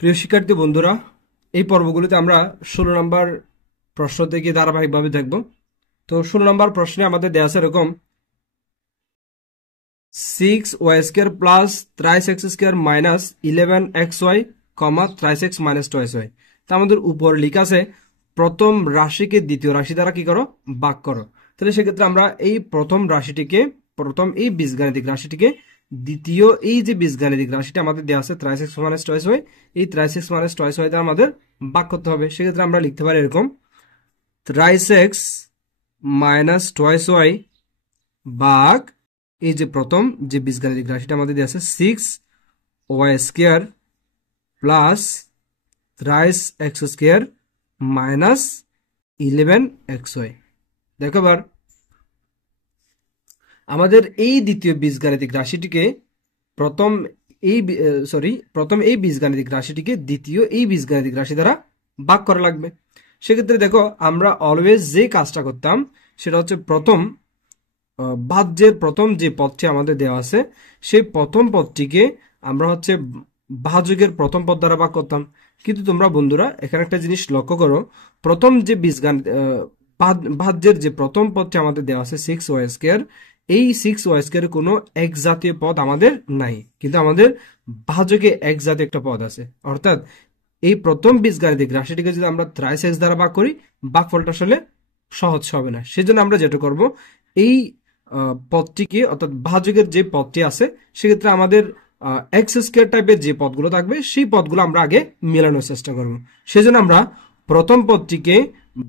প্রিয় শিক্ষার্থী বন্ধুরা, এই পর্বগুলোতে আমরা 16 নম্বর প্রশ্ন থেকে ধারাবাহিকভাবে দেখব। তো 16 নম্বর প্রশ্নে আমাদের দেয়া আছে এরকম 6y² plus 3x² minus 11xy, 3x minus 2y। তা আমাদের উপর লেখা আছে প্রথম রাশিকে দ্বিতীয় রাশি দ্বারা কি করো, ভাগ করো। তাহলে সেক্ষেত্রে আমরা এই প্রথম এই বীজগাণিতিক রাশিটিকে দ্বিতীয় এই যে বীজগাণিতিক রাশিটা আমাদের দেওয়া আছে 3x মাইনাস 2y, এই 3x মাইনাস 2y দ্বারা আমাদের ভাগ করতে হবে। সেক্ষেত্রে আমরা লিখতে পারি এরকম 3x মাইনাস 2y ভাগ এই যে প্রথম যে বীজগাণিতিক রাশিটা আমাদের দেওয়া আছে 6y² plus 3x² minus 11xy। দেখো এবার আমাদের এই দ্বিতীয় বীজগাণিতিক রাশিটিকে প্রথম এই বীজগাণিতিক রাশিটিকে দ্বিতীয় এই বীজগাণিতিক রাশি দ্বারা ভাগ করা লাগবে। সেক্ষেত্রে দেখো আমরা অলওয়েজ যে কাজটা করতাম সেটা হচ্ছে প্রথম ভাজ্যের প্রথম যে পদটি আমাদের দেওয়া আছে সেই প্রথম পদটিকে আমরা হচ্ছে ভাজকের প্রথম পদ দ্বারা ভাগ করতাম। কিন্তু তোমরা বন্ধুরা এখানে একটা জিনিস লক্ষ্য করো, প্রথম যে ভাজ্যের যে প্রথম পদটি আমাদের দেওয়া আছে 6y², এই 6y² কোনো এক জাতীয় পদ আমাদের নাই, কিন্তু আমাদের ভাজকে এক জাতীয় একটা পদ আছে। অর্থাৎ এই প্রথম বীজগাণিতিক রাশিটিকে যদি আমরা 3x দ্বারা ভাগ করি, ভাগফলটা আসলে সহজ হবে না। সেজন্য আমরা যেটা করব, এই পদটিকে অর্থাৎ ভাজকের যে পদটি আছে সেক্ষেত্রে আমাদের x² টাইপের যে পদগুলো থাকবে সেই পদগুলো আমরা আগে মেলানোর চেষ্টা করব। সেজন্য আমরা প্রথম পদটিকে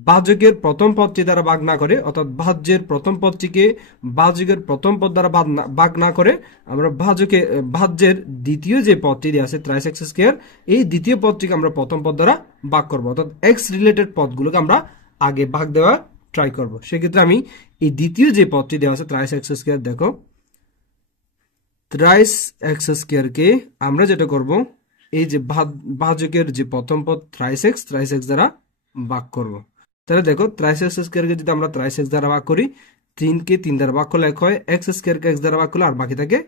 ভাজকের প্রথম পদটি দ্বারা ভাগ না করে, অর্থাৎ ভাজ্যের প্রথম পদটিকে ভাজকের প্রথম পদ দ্বারা ভাগ না করে আমরা ভাজ্যের দ্বিতীয় যে পদটি দেওয়া আছে 3x², এই দ্বিতীয় পদটিকে আমরা প্রথম পদ দ্বারা ভাগ করব। অর্থাৎ x রিলেটেড পদগুলোকে আমরা আগে ভাগ দেওয়া ট্রাই করব। সেক্ষেত্রে আমি এই দ্বিতীয় যে পদটি দেওয়া আছে 3x², দেখো 3x² কে আমরা যেটা করব, এই যে ভাজকের যে প্রথম পদ 3x দ্বারা ভাগ করব। তাহলে দেখো 3x² কে যদি আমরা 3x দ্বারা ভাগ করি, 3 কে 3 দ্বারা ভাগ করলে 1 হয়, x² কে x দ্বারা ভাগ করলে আর বাকি থাকে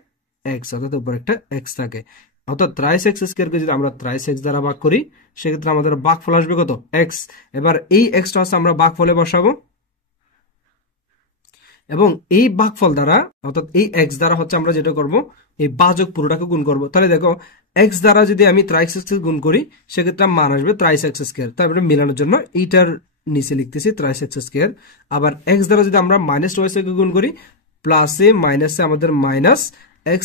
x, অর্থাৎ উপর একটা x থাকে। অর্থাৎ 3x² কে যদি আমরা 3x দ্বারা ভাগ করি সেক্ষেত্রে আমাদের ভাগফল আসবে কত, x। এবার এই xটা হচ্ছে আমরা ভাগফলে বসাবো এবং এই ভাগফল দ্বারা অর্থাৎ এই x দ্বারা হচ্ছে আমরা যেটা করব, এই ভাজক পুরোটাকে গুণ করব। তাহলে দেখো x দ্বারা যদি আমি 3x গুণ করি সেক্ষেত্রে মান আসবে 3x²। তারপরে মেলানোর জন্য এইটার নিচে লিখতেছি 3x²। আবার x দ্বারা যদি আমরা মাইনাস 2y কে গুণ করি, প্লাসে মাইনাসে আমাদের মাইনাস x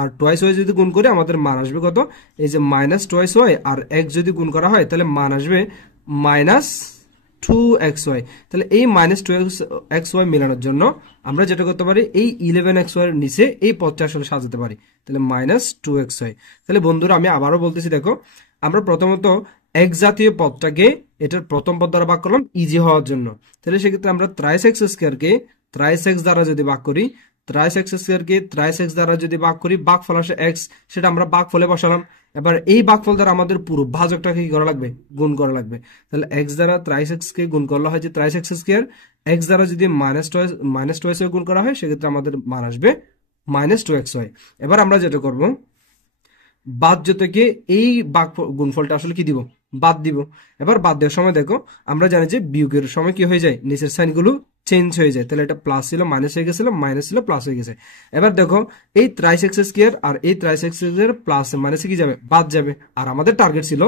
আর 2y যদি গুণ করি আমাদের মান আসবে কত, এই যে মাইনাস 2y আর x যদি গুণ করা হয় তাহলে মান আসবে মাইনাস 2xy। তাহলে এই মাইনাস 2xy মেলানোর জন্য আমরা যেটা করতে পারি, এই 11xy এর নিচে এই পদটা আসলে সাজাতে পারি। তাহলে মাইনাস 2xy। তাহলে বন্ধুরা আমি আবারও বলতেছি, দেখো আমরা প্রথমত এক জাতীয় পদটাকে এটার প্রথম পদ দ্বারা ভাগ করলাম ইজি হওয়ার জন্য। তাহলে সেক্ষেত্রে আমরা 3x² কে 3x দ্বারা যদি ভাগ করি, 3x² কে 3x দ্বারা যদি ভাগ করি, ভাগফল আসে x, সেটা আমরা ভাগফলে বসালাম। এবার এই ভাগফল দ্বারা আমাদের পুরো ভাজকটাকে কি করা লাগবে, গুণ করা লাগবে। তাহলে x দ্বারা 3x কে গুণ করলে হয় যে 3x², x দ্বারা যদি মাইনাস 2y গুণ করা হয় সেক্ষেত্রে আমাদের মান আসবে মাইনাস 2xy। এবার আমরা যেটা করব, বাদ্য থেকে এই গুণফলটা আসলে কি দিব, বাদ দিব। এবার বাদ দেওয়ার সময় দেখো আমরা জানি যে বিয়োগের সময় কি হয়ে যায়, নিচের সাইনগুলো চেঞ্জ হয়ে যায়। তাহলে এটা প্লাস ছিল মাইনাস হয়ে গেছিল, মাইনাস ছিল প্লাস হয়ে গেছে। এবার দেখো এই 3x² আর এই 3x² প্লাস মাইনাসে কি যাবে, বাদ যাবে। আর আমাদের টার্গেট ছিল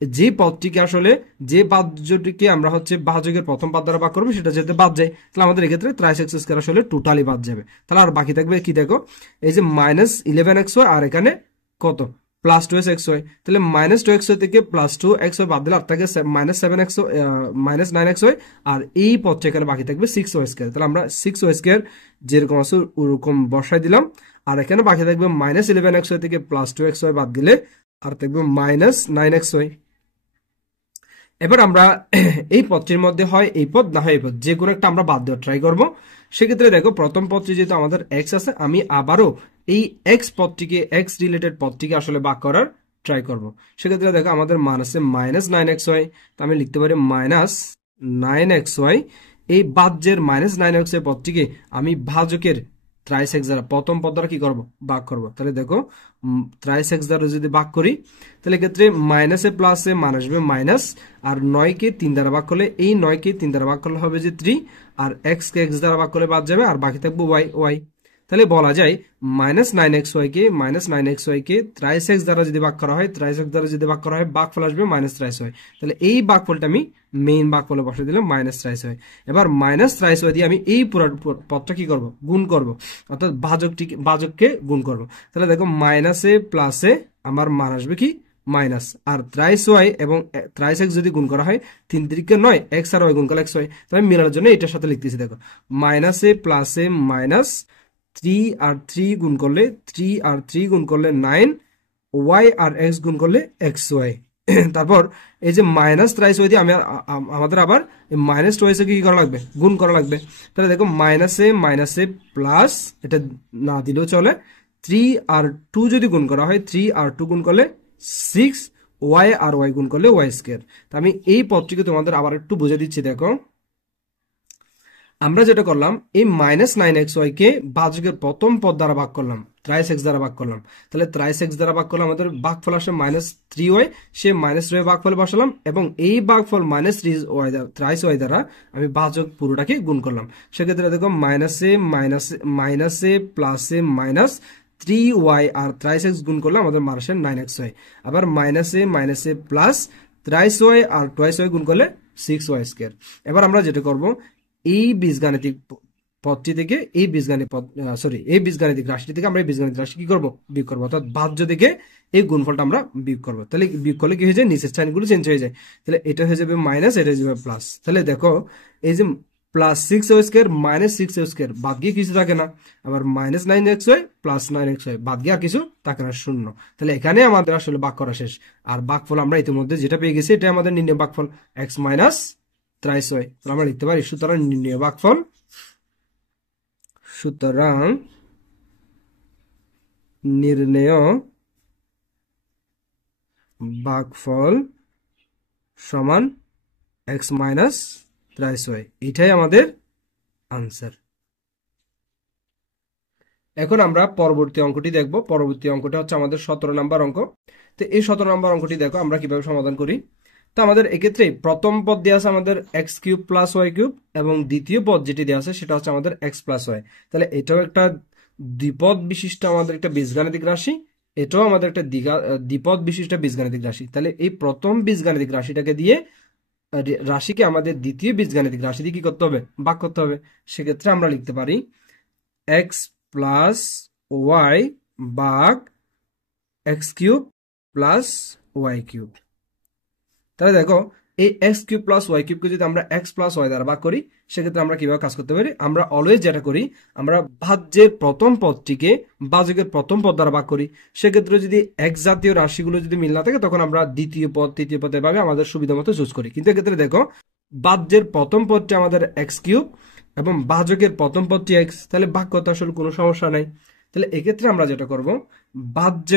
যে পদটিকে আসলে যে ভাজ্যটিকে আমরা হচ্ছে ভাজকের প্রথম পদ দ্বারা ভাগ করবো সেটা যাতে বাদ যায়। তাহলে আমাদের এক্ষেত্রে 3x² আসলে টোটালি বাদ যাবে। তাহলে আর বাকি থাকবে কি, দেখো এই যে মাইনাস 11xy আর এখানে কত, প্লাস 2xy। তাহলে মাইনাস 2xy থেকে প্লাস 2xy বাদ দিলে আর থাকে মাইনাস 7xy, মাইনাস 9xy, আর এই পদটা এখানে বাকি থাকবে 6y²। তাহলে আমরা 6y² যেরকম আছে ওরকম বসাই দিলাম। আর এখানে বাকি থাকবে মাইনাস 11xy থেকে প্লাস 2xy বাদ দিলে আর থাকবে মাইনাস 9xy। এবার আমরা এই পদটির মধ্যে হয় এই পদ না হয় এই পদ, যে কোনো একটা আমরা বাদ দেওয়ার ট্রাই করব। সেক্ষেত্রে দেখো প্রথম পদটি যেহেতু আমাদের x আছে, আমি আবারও এই x পদটিকে x রিলেটেড পদটিকে আসলে ভাগ করার ট্রাই করব। সেক্ষেত্রে দেখো আমাদের মান আছে মাইনাস 9xy। তো আমি লিখতে পারি মাইনাস 9xy। এই ভাজ্যের মাইনাস 9xy পদটিকে আমি ভাজকের থ্রাইস এক্স দ্বারা প্রথম পদ দ্বারা কি করব, ভাগ করব। তাহলে দেখো থ্রাইস এক্স দ্বারা যদি ভাগ করি তাহলে ক্ষেত্রে মাইনাসে প্লাসে মান আসবে মাইনাস, আর 9 কে 3 দ্বারা ভাগ করলে এই 9 কে 3 দ্বারা ভাগ করলে হবে যে 3, আর এক্স কে এক্স দ্বারা ভাগ করলে বাদ যাবে আর বাকি থাকবে ওয়াই ওয়াই। তাহলে বলা যায় -9xy কে থ্রাইস এক্স দ্বারা যদি ভাগ করা হয়, থ্রাইস এক্স দ্বারা যদি ভাগ করা হয় ভাগফল আসবে মাইনাস থ্রাইস ওয়াই। তাহলে এই ভাগফলটা আমি মেইন ভাগফলে বসে দিলাম মাইনাস থ্রাইস ওয়াই। এবার মাইনাস থ্রাইস ওয়াই দিয়ে আমি এই পুরো পদটা কি করব, গুণ করব, অর্থাৎ ভাজককে গুণ করব। তাহলে দেখো মাইনাসে প্লাসে আমার মান আসবে কি মাইনাস, আর থ্রাইস ওয়াই এবং থ্রাইস এক্স যদি গুণ করা হয় 3 3 9, এক্স আর ওয়াই গুণ করলে এক্স ওয়াই। তাহলে মেলানোর জন্য এটার সাথে লিখতেছি, দেখো মাইনাসে প্লাসে মাইনাস 3 আর 3 গুণ করলে 3 আর 3 গুণ করলে 9, ওয়াই আর এক্স গুণ করলে এক্স ওয়াই। তারপর এই যে মাইনাস থ্রাইস ওয়াই দিয়ে আমাদের আবার মাইনাস টুয়াইসে কি করা লাগবে, গুণ করা লাগবে। তাহলে দেখো মাইনাসে মাইনাসে প্লাস, এটা না দিলেও চলে, 3 আর 2 যদি গুণ করা হয় 3 আর 2 গুণ করলে 6, ওয়াই আর ওয়াই গুণ করলে ওয়াই স্কয়ার। তো আমি এই পদটিকে তোমাদের আবার একটু বুঝে দিচ্ছি। দেখো আমরা যেটা করলাম, এই -9xy কে ভাজকের প্রথম পদ দ্বারা ভাগ করলাম, থ্রাইস এক্স দ্বারা ভাগ করলাম। তাহলে থ্রাইস এক্স দ্বারা ভাগ করলে আমাদের ভাগফল আসে -3y, সে -3y ভাগফলে বসালাম এবং এই ভাগফল -3y থ্রাইস ওয়াই দ্বারা আমি ভাজক পুরোটাকে গুণ করলাম। সেক্ষেত্রে দেখো মাইনাসে প্লাসে মাইনাস 3y আর থ্রাইস এক্স গুণ করলে আমাদের মান আসে 9xy। আবার মাইনাসে প্লাস থ্রাইস ওয়াই আর টুয়াইস ওয়াই গুণ করলে 6y স্কয়ার। এবার আমরা যেটা করব, এই বীজগাণিতিক পদটি থেকে এই বীজগাণিতিক রাশি থেকে আমরা এই বীজগাণিতিক রাশি কি করব, বিয়োগ করবো, অর্থাৎ ভাজ্য থেকে এই গুণফলটা আমরা বিয়োগ করবো। তাহলে বিয়োগ করলে কি হয়ে যায়, নিচের সাইনগুলো চেঞ্জ হয়ে যায়। তাহলে এটা হয়ে যাবে মাইনাস, এটা হয়ে যাবে প্লাস। তাহলে দেখো এই যে +6y স্কয়ার -6y স্কয়ার বাদ গিয়ে কিছু থাকে না, আবার -9xy +9xy বাদ গিয়ে আর কিছু থাকে না, শূন্য। তাহলে এখানে আমাদের আসলে ভাগ করা শেষ। আর ভাগফল আমরা ইতিমধ্যে যেটা পেয়ে গেছি, এটা আমাদের নির্ণয় ভাগফল x মাইনাস থ্রাইস ওয়াই। তাহলে আমরা লিখতে পারি সুতরাং নির্ণয় ভাগফল, সুতরাং নির্ণয় ভাগফল সমান x মাইনাস থ্রাইস ওয়াই। এটাই আমাদের আনসার। এখন আমরা পরবর্তী অঙ্কটি দেখব। পরবর্তী অঙ্কটা হচ্ছে আমাদের 17 নম্বর অঙ্ক। তো এই 17 নম্বর অঙ্কটি দেখো আমরা কিভাবে সমাধান করি। তো আমাদের এক্ষেত্রে প্রথম পদ দেওয়া আছে আমাদের x cube plus y cube, এবং দ্বিতীয় পদ যেটি দেওয়া আছে সেটা হচ্ছে আমাদের এক্স প্লাস ওয়াই। তাহলে এটাও একটা দ্বিপদ বিশিষ্ট আমাদের একটা বীজগাণিতিক রাশি, এটাও আমাদের একটা দ্বিপদ বিশিষ্ট বীজগাণিতিক রাশি। তাহলে এই প্রথম বীজগাণিতিক রাশিটাকে দিয়ে রাশিকে আমাদের দ্বিতীয় বীজগাণিতিক রাশি দিয়ে কি করতে হবে, ভাগ করতে হবে। সেক্ষেত্রে আমরা লিখতে পারি এক্স প্লাস ওয়াই ভাগ x cube plus y cube. তাহলে দেখো এই এক্স কিউব প্লাস ওয়াই কিউবকে যদি আমরা এক্স প্লাস ওয়াই দ্বারা ভাগ করি, সেক্ষেত্রে আমরা কিভাবে কাজ করতে পারি, আমরা অলওয়েজ যেটা করি, আমরা ভাজ্যের প্রথম পদটিকে ভাজকের প্রথম পদ দ্বারা ভাগ করি। সেক্ষেত্রে যদি এক্স জাতীয় রাশিগুলো যদি মিল না থাকে, তখন আমরা দ্বিতীয় পদ তৃতীয় পদের ভাবে আমাদের সুবিধা মতো চুজ করি। কিন্তু এক্ষেত্রে দেখো ভাজ্যের প্রথম পদটি আমাদের এক্স কিউব এবং ভাজকের প্রথম পদটি এক্স, তাহলে ভাগ করতে আসলে কোনো সমস্যা নাই। তাহলে এক্ষেত্রে আমরা যেটা করব, ভাজ্য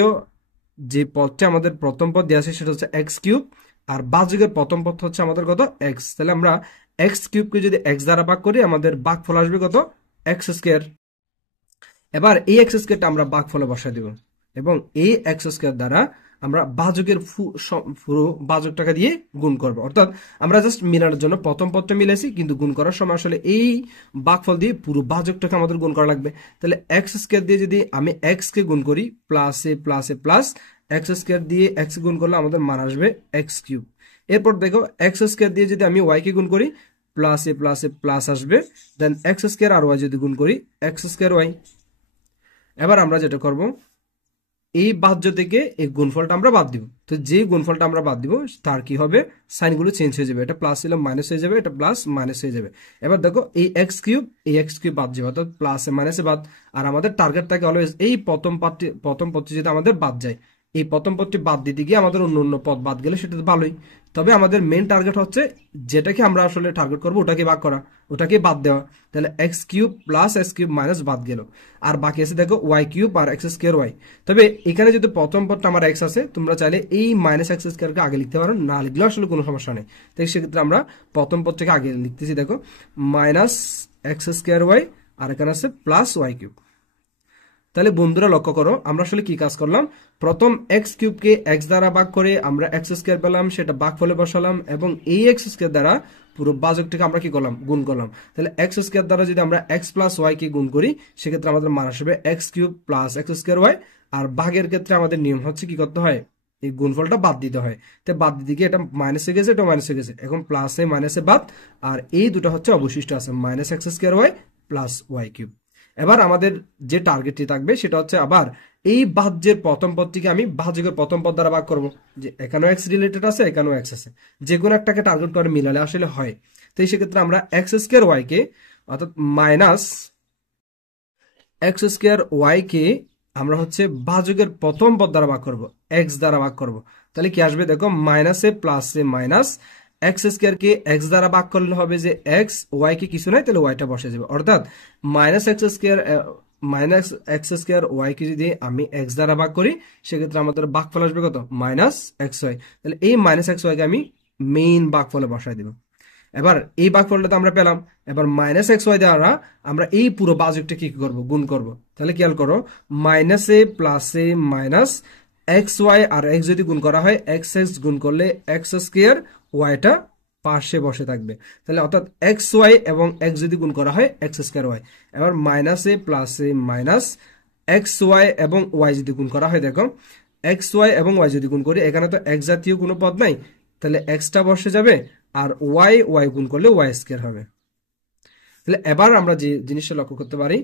যে পদটি আমাদের প্রথম পদ দেওয়া আছে সেটা হচ্ছে এক্স কিউব, আর ভাজকের প্রথম পদ হচ্ছে আমাদের কত, এক্স। তাহলে আমরা এক্স কিউবকে যদি এক্স দ্বারা ভাগ করি, আমাদের ভাগফল আসবে কত, এক্স স্কয়ার। এবার এই এক্স স্কয়ারটা আমরা ভাগফলে বসাই দেব, এবং এই এক্স স্কয়ার দ্বারা আমরা ভাজকের পুরো ভাজকটাকে দিয়ে গুণ করব। অর্থাৎ আমরা জাস্ট মিলানোর জন্য প্রথম পদটা মিলাইছি, কিন্তু গুণ করার সময় আসলে এই ভাগফল দিয়ে পুরো ভাজকটাকে আমাদের গুণ করা লাগবে। তাহলে এক্স স্কয়ার দিয়ে যদি আমি এক্স কে গুণ করি, প্লাসে প্লাসে প্লাস, এক্স স্কয়ার দিয়ে এক্স গুণ করলে আমাদের মান আসবে এক্স কিউব। এরপর দেখো এক্স স্কয়ার দিয়ে যদি আমি ওয়াই কে গুণ করি, প্লাসে প্লাসে প্লাস আসবে, দেন এক্স স্কয়ার আর ওয়াই যদি গুণ করি, এক্স স্কয়ার ওয়াই। এবার আমরা যেটা করব, এই ভাজ্য থেকে এই গুণফলটা আমরা বাদ দিব। তো যে গুণফলটা আমরা বাদ দিব তার কি হবে, সাইনগুলো চেঞ্জ হয়ে যাবে, এটা প্লাস ছিল মাইনাস হয়ে যাবে, এটা প্লাস মাইনাস হয়ে যাবে। এবার দেখো এই এক্স কিউব বাদ যাবে, অর্থাৎ প্লাসে মাইনাসে বাদ। আর আমাদের টার্গেট থাকে অলওয়েজ এই প্রথম পদটি যদি আমাদের বাদ যায়, এই প্রথম পদটি বাদ দিতে গিয়ে আমাদের অন্য অন্য পদ বাদ গেলে সেটা তো ভালোই। তবে আমাদের মেন টার্গেট হচ্ছে যেটাকে আমরা আসলে টার্গেট করবো ওটাকে ভাগ করা, ওটাকে বাদ দেওয়া। তাহলে x cube plus x cube minus বাদ গেল, আর বাকি আছে দেখো ওয়াই কিউব আর এক্স স্কয়ার ওয়াই। তবে এখানে যদি প্রথম পদটা আমার এক্স আছে, তোমরা চাইলে এই মাইনাস এক্স স্কয়ারকে আগে লিখতে পারো, না লিখলেও আসলে কোনো সমস্যা নেই। তাই সেক্ষেত্রে আমরা প্রথম পদটাকে আগে লিখতেছি, দেখো মাইনাস এক্স স্কয়ার ওয়াই, আর এখানে আছে প্লাস ওয়াই কিউব। তাহলে বন্ধুরা লক্ষ্য করো আমরা আসলে কি কাজ করলাম, প্রথম এক্স কিউবকে এক্স দ্বারা ভাগ করে আমরা এক্স স্কয়ার পেলাম, সেটা ভাগফলে বসালাম এবং এই এক্স স্কয়ার দ্বারা পুরো ভাজকটিকে আমরা কি করলাম, গুণ করলাম। তাহলে এক্স স্কয়ার দ্বারা যদি আমরা এক্স প্লাস ওয়াই কে গুণ করি সেক্ষেত্রে আমাদের মান আসবে x cube plus x square y. আর ভাগের ক্ষেত্রে আমাদের নিয়ম হচ্ছে কি করতে হয়, এই গুণফলটা বাদ দিতে হয়। তো বাদ দিকে এটা মাইনাসে গেছে, এটা মাইনাসে গেছে, এখন প্লাসে মাইনাসে বাদ, আর এই দুটো হচ্ছে অবশিষ্ট আছে minus x square y plus y cube. এবার আমাদের যে টার্গেটটি থাকবে সেটা হচ্ছে আবার এই ভাজ্যের প্রথম পদটিকে আমি ভাজকের প্রথম পদ দ্বারা ভাগ করব। যে এখানেও এক্স রিলেটেড আছে, এখানেও এক্স আছে, যে কোনো একটাকে টার্গেট করে মিলালে আসলে হয়। তো সেক্ষেত্রে আমরা এক্স স্কয়ার ওয়াই কে অর্থাৎ মাইনাস এক্স স্কয়ার ওয়াই কে আমরা হচ্ছে ভাজকের প্রথম পদ দ্বারা ভাগ করব, এক্স দ্বারা ভাগ করব। তাহলে কি আসবে দেখো, মাইনাসে প্লাসে মাইনাস, এক্স স্কয়ার কে এক্স দ্বারা ভাগ করলে হবে যে এক্স, ওয়াই কে কিছু নাই, তাহলে ওয়াইটা বসে যাবে। অর্থাৎ মাইনাস এক্স স্কয়ার ওয়াই কে যদি আমি এক্স দ্বারা ভাগ করি সেক্ষেত্রে আমাদের ভাগফল আসবে কত, মাইনাস এক্স ওয়াই। তাহলে এই মাইনাস এক্স ওয়াই কে আমি মেইন ভাগফলে বসাই দিব। এবার এই ভাগফলটা তো আমরা পেলাম, এবার মাইনাস এক্স ওয়াই দ্বারা আমরা এই পুরো ভাজকটা কি করব, গুণ করব। তাহলে খেয়াল করো, মাইনাসে প্লাসে মাইনাস এক্স ওয়াই আর এক্স যদি গুণ করা হয় এক্স এক্স গুণ করলে এক্স স্কয়ার, ওয়াইটা পাশে বসে থাকবে। তাহলে অর্থাৎ এক্স ওয়াই এবং এক্স যদি গুণ করা হয় এক্স স্কয়ার ওয়াই। এবার মাইনাসে প্লাসে মাইনাস এক্স ওয়াই এবং ওয়াই যদি গুণ করা হয়, দেখো এক্স ওয়াই এবং ওয়াই যদি গুণ করি এখানে তো এক্স জাতীয় কোনো পদ নাই, তাহলে এক্সটা বসে যাবে, আর ওয়াই ওয়াই গুণ করলে ওয়াই স্কয়ার হবে। তাহলে এবার আমরা যে জিনিসটা লক্ষ্য করতে পারি,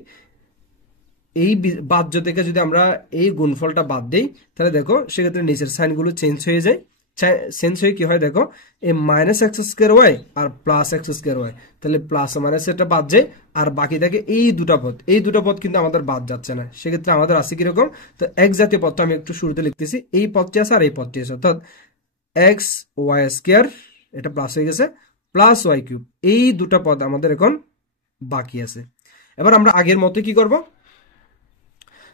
এই বাহ্য থেকে যদি আমরা এই গুণফলটা বাদ দিই তাহলে দেখো সেক্ষেত্রে নিচের সাইনগুলো চেঞ্জ হয়ে যায়। চেঞ্জ হয়ে কি হয় দেখো, এই মাইনাস এক্স স্কয়ার ওয়াই আর প্লাস এক্স স্কয়ার ওয়াই, তাহলে প্লাস মাইনাস এটা বাদ যায়, আর বাকি থাকে এই দুটা পদ। এই দুটো পদ কিন্তু আমাদের বাদ যাচ্ছে না, সেক্ষেত্রে আমাদের আছে কিরকম, তো এক জাতীয় পদটা আমি একটু শুরুতে লিখতেছি, এই পদটি আছে আর এই পদটি আছে, অর্থাৎ এক্স ওয়াই স্কয়ার, এটা প্লাস হয়ে গেছে, প্লাস ওয়াই কিউব, এই দুটা পদ আমাদের এখন বাকি আছে। এবার আমরা আগের মতো কি করব,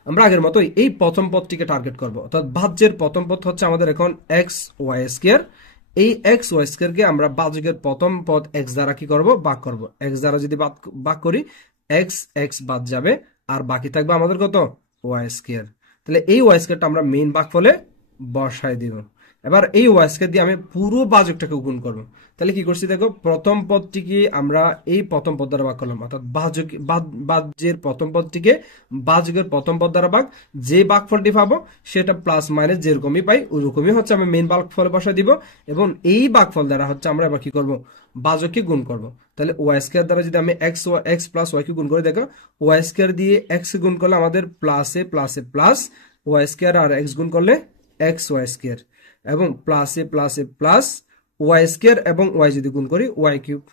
আমরা আগের মতোই এই প্রথম পদটিকে টার্গেট করব। অর্থাৎ ভাজ্যের প্রথম পদ হচ্ছে আমাদের এখন এক্স ওয়াই স্কয়ার। এই এক্স ওয়াই স্কয়ারকে আমরা ভাজকের প্রথম পদ এক্স দ্বারা কি করব, ভাগ করব। এক্স দ্বারা যদি ভাগ করি এক্স এক্স বাদ যাবে, আর বাকি থাকবে আমাদের কত, ওয়াই স্কয়ার। তাহলে এই ওয়াই স্কয়ারটা আমরা মেইন ভাগফলে বসাই দিব। এবার এই ওয়াই স্কয়ার দিয়ে আমি পুরো ভাজকটাকে গুণ করব। তাহলে কি করছি দেখো, প্রথম পদটিকে আমরা এই প্রথম পদ দ্বারা ভাগ করলাম, অর্থাৎ ভাজ্যের প্রথম পদটিকে ভাজকের প্রথম পদ দ্বারা ভাগ, যে ভাগফলটি পাবো সেটা প্লাস মাইনাস যেরকমই পাই ওইরকমই হচ্ছে আমি মেইন ভাগফলে বসাই দিব, এবং এই ভাগফল দ্বারা হচ্ছে আমরা এবার কি করব, ভাজককে গুণ করব। তাহলে ওয়াই স্কয়ার দ্বারা যদি আমি এক্স প্লাস ওয়াই কে গুণ করে দেখো, ওয়াই স্কয়ার দিয়ে এক্স গুণ করলে আমাদের প্লাসে প্লাসে প্লাস, ওয়াই স্কয়ার আর এক্স গুণ করলে এক্স ওয়াই স্কয়ার, এবং প্লাসে প্লাসে প্লাস ওয়াই স্কয়ার এবং ওয়াই যদি গুণ করি ওয়াই কিউব।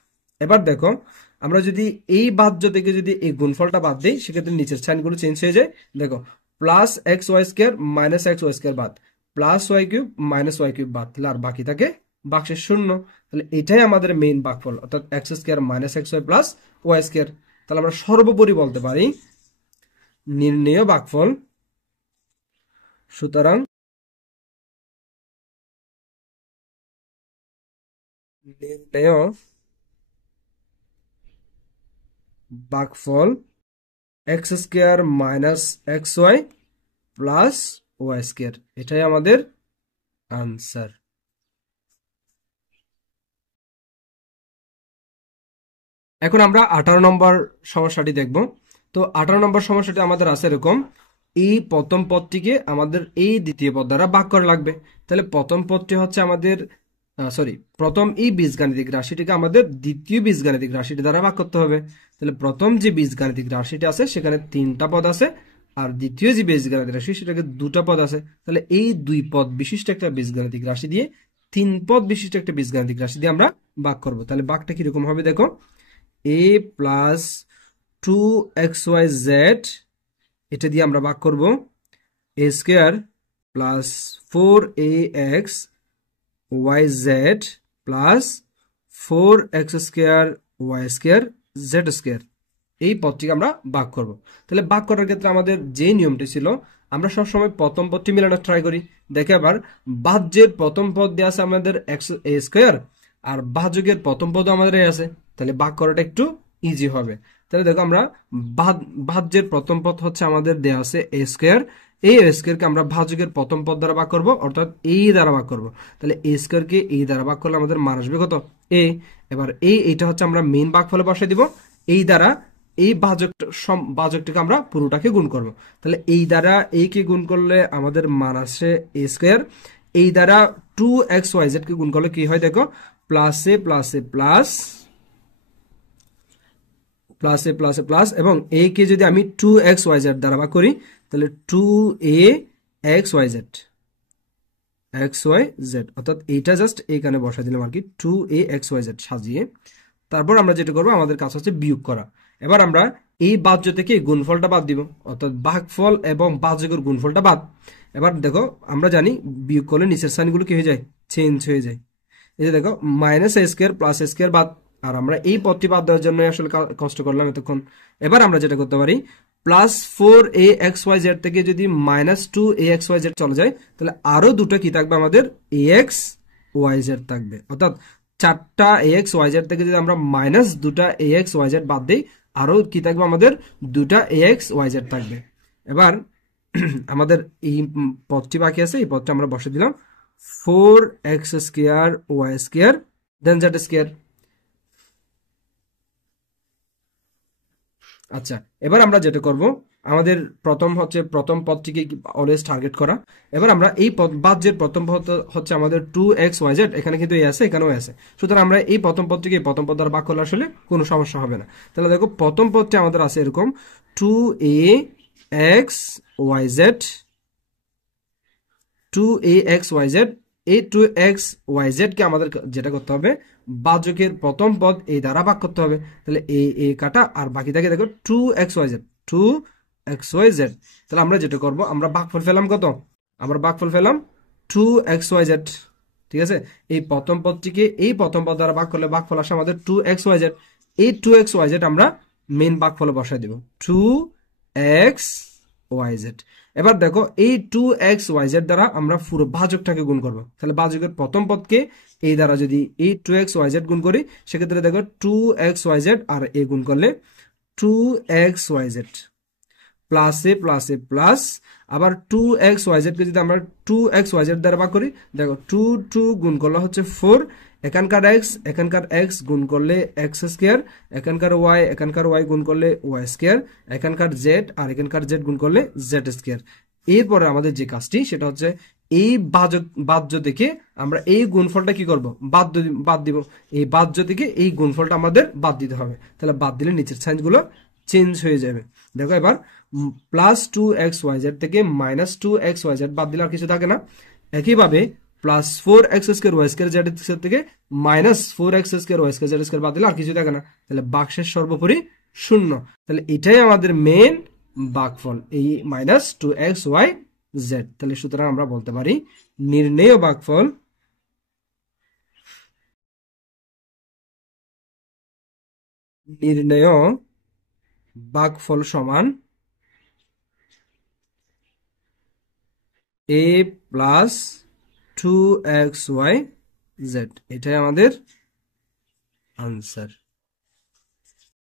এবার দেখো আমরা যদি এই ভাজ্য থেকে যদি এই গুণফলটা বাদ দিই সেক্ষেত্রে নিচের সাইনগুলো চেঞ্জ হয়ে যায়। দেখো plus x y square minus x y square বাদ, plus y cube minus y cube বাদ, তাহলে আর বাকি থাকে বাক্সের শূন্য। তাহলে এটাই আমাদের মেইন ভাগফল, অর্থাৎ x square minus x y plus y square. তাহলে আমরা সর্বোপরি বলতে পারি নির্ণেয় ভাগফল, সুতরাং নির্ণেয় ভাগফল x square minus x y plus y square, এটাই আমাদের আনসার। এখন আমরা 18 নম্বর সমস্যাটি দেখব। তো 18 নম্বর সমস্যাটি আমাদের আছে এরকম, এই প্রথম পদটিকে আমাদের এই দ্বিতীয় পদ দ্বারা ভাগ করা লাগবে। তাহলে প্রথম পদটি হচ্ছে আমাদের প্রথম এই বীজগাণিতিক রাশিটিকে আমাদের দ্বিতীয় বীজগাণিতিক রাশিটি দ্বারা ভাগ করতে হবে। তাহলে প্রথম যে বীজগাণিতিক রাশিটি আছে সেখানে 3টা পদ আছে, আর দ্বিতীয় যে বীজগাণিতিক রাশি সেটাকে 2টা পদ আছে। তাহলে এই 2 পদ বিশিষ্ট একটা বীজগাণিতিক রাশি দিয়ে 3 পদ বিশিষ্ট একটা বীজগাণিতিক রাশি দিয়ে আমরা ভাগ করব। তাহলে ভাগটা কিরকম হবে দেখো, a প্লাস 2xyz এটা দিয়ে আমরা ভাগ করব a square plus 4ax yz plus 4x square y square z square, এই পদটিকে আমরা ভাগ করব। তাহলে ভাগ করার ক্ষেত্রে আমাদের যে নিয়মটি ছিল, আমরা সবসময় প্রথম পদটি মেলানোর ট্রাই করি। দেখে আবার ভাজ্যের প্রথম পদ দিয়ে আছে আমাদের a স্কয়ার, আর ভাজকের প্রথম পদও আমাদের আছে, তাহলে ভাগ করাটা একটু ইজি হবে। তাহলে দেখো আমরা ভাজ্যের প্রথম পদ হচ্ছে আমাদের দেয়া আছে এ স্কোয়ার, এই এ স্কোয়ারকে আমরা ভাজকের প্রথম পদ দ্বারা ভাগ করব, অর্থাৎ এই দ্বারা ভাগ করব। তাহলে এ স্কোয়ারকে এই দ্বারা ভাগ করলে আমাদের মান আসবে কত, এ। এবার এইটা হচ্ছে আমরা মেইন ভাগফলে বসাই দিব, এই দ্বারা এই ভাজকটাকে আমরা পুরোটাকে গুণ করব। তাহলে এই দ্বারা এই কে গুণ করলে আমাদের মান আসে এ স্কোয়ার, এই দ্বারা 2xyz কে গুণ করলে কি হয় দেখো, প্লাস এ প্লাস এ প্লাস প্লাস এ প্লাস এ প্লাস, এবং এ কে যদি আমি 2xyz দ্বারা ভাগ করি তাহলে 2axyz xyz, অর্থাৎ এইটা জাস্ট এইখানে বসা দিলাম আর কি, 2axyz সাজিয়ে। তারপর আমরা যেটা করবো, আমাদের কাজ হচ্ছে বিয়োগ করা। এবার আমরা এই বাহ্য থেকে গুণফলটা বাদ দিব, অর্থাৎ ভাগফল এবং ভাজকের গুণফলটা বাদ। এবার দেখো আমরা জানি বিয়োগ করলে নিচের সাইনগুলো কি হয়ে যায়, চেঞ্জ হয়ে যায়। এই যে দেখো মাইনাস এ স্কোয়ার প্লাস এ স্কোয়ার বাদ, আর আমরা এই পদটি বাদ দেওয়ার জন্য আসলে কষ্ট করলাম এতক্ষণ। এবার আমরা যেটা করতে পারি, প্লাস 4axyz থেকে যদি -2axyz চলে যায়, তাহলে আরো দুটো কি থাকবে আমাদের, axyz থাকবে। অর্থাৎ 4টা axyz থেকে যদি আমরা -2টা axyz বাদ দিই, আরো কি থাকবে আমাদের, 2টা axyz থাকবে। এবার আমাদের এই পদটি বাকি আছে, এই পদটা আমরা বসে দিলাম 4x² y² দেন z²। আচ্ছা, এবার আমরা যেটা করব, আমাদের প্রথম পদটিকে অলওয়েজ টার্গেট করা। এবার আমরা এই ভাজ্যের প্রথম পদ হচ্ছে আমাদের 2xyz, এখানে কিন্তু এই আছে, এখানেও আছে, সুতরাং আমরা এই প্রথম পদটিকে প্রথম পদ দ্বারা ভাগ করলে আসলে কোনো সমস্যা হবে না। তাহলে দেখো প্রথম পদটি আমাদের আছে এরকম 2axyz 2axyz, এই 2xyz কে আমাদের যেটা করতে হবে, ভাজকের প্রথম পদ এই দ্বারা ভাগ করতে হবে। তাহলে এ কাটা, আর বাকি থাকে দেখো 2xyz। তাহলে আমরা যেটা করব, আমরা ভাগফল ফেলাম কত, আমরা ভাগফল ফেলাম 2xyz, ঠিক আছে। এই প্রথম পদটিকে এই প্রথম পদ দ্বারা ভাগ করলে ভাগফল আসে আমাদের 2xyz, এই 2xyz আমরা মেইন ভাগফলে বসাই দেব 2xyz। এবার দেখো এই 2xyz দ্বারা আমরা পুরো ভাজকটাকে গুণ করব। তাহলে ভাজকের প্রথম পদকে এই দ্বারা যদি এই 2xyz গুণ করি, সেক্ষেত্রে দেখো 2xyz আর এ গুণ করলে 2xyz প্লাস এ প্লাস এ প্লাস, আবার 2xyz কে যদি আমরা 2xyz দ্বারা ভাগ করি, দেখো 2 গুণ করলে হচ্ছে 4, এখানকার x গুণ করলে x², এখানকার y গুণ করলে y², এখানকার z আর এখানকার z গুণ করলে z²। এরপরে আমাদের যে কাজটি সেটা হচ্ছে, এই বাহ্য থেকে আমরা এই গুণফলটা কি করব, বাদ দিব। এই বাহ্য থেকে এই গুণফলটা আমাদের বাদ দিতে হবে। তাহলে বাদ দিলে নিচের সাইনগুলো চেঞ্জ হয়ে যাবে। দেখো এবার প্লাস 2xyz থেকে -2xyz বাদ দিলে আর কিছু থাকে না। একইভাবে প্লাস 4x² y² z থেকে -4x² y² z² বাদ দিলে আর কিছু থাকে না। তাহলে বাক্সের সর্বোপরি 0। তাহলে এটাই আমাদের মেন ভাগফল, এই -2xyz। তাহলে সুতরাং আমরা বলতে পারি নির্ণেয় ভাগফল সমান a প্লাস 2xyz, এটাই আমাদের আনসার।